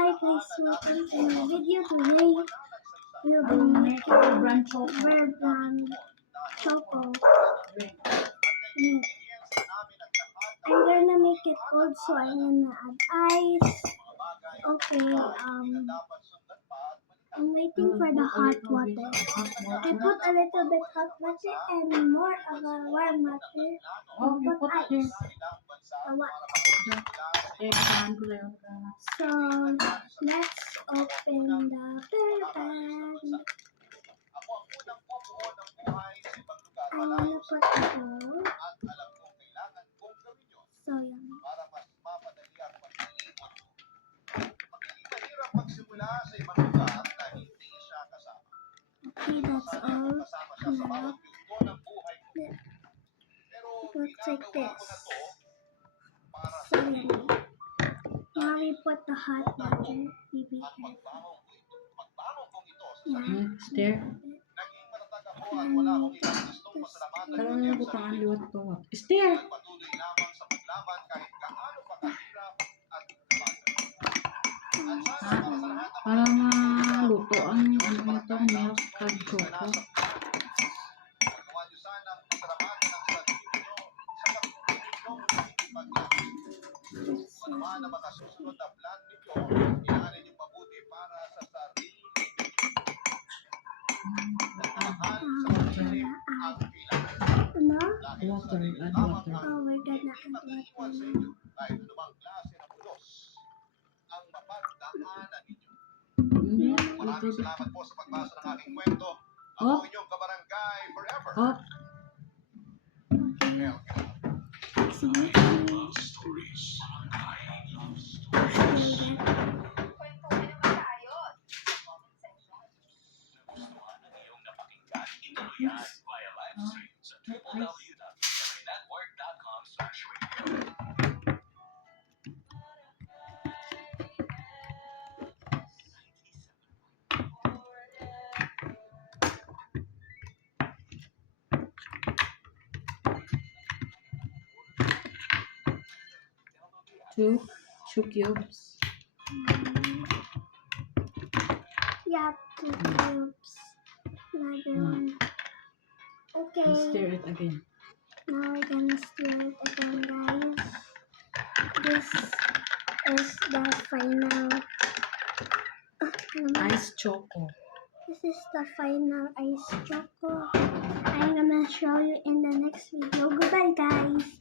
Hi guys, welcome to my video today. We'll be making Bear Brand Choco. I'm gonna make it cold, so I'm gonna add ice. Okay, I'm waiting for the hot water. I put a little bit hot water and more of a warm water. And put ice. So let's open the bear bag. I wanna put the bowl. So yummy. Okay, that's all. Now, it looks like this. So yummy. Now we put the hot water. Be careful. Yeah. Stare. And Kalau na butangan liwat to. Stare. Para maluto ang ano ito, milk and choco. Water, add water. Oh, we're gonna add water now. Maraming salamat po sa pagbasa ng aking kwento. Ang inyong kabarangay forever. Two cubes. Yeah, 2 cubes. Another one. Okay. Stir it again. Now we're gonna stir it again, guys. This is the final Ice choco. This is the final ice choco. I'm gonna show you in the next video. Goodbye, guys.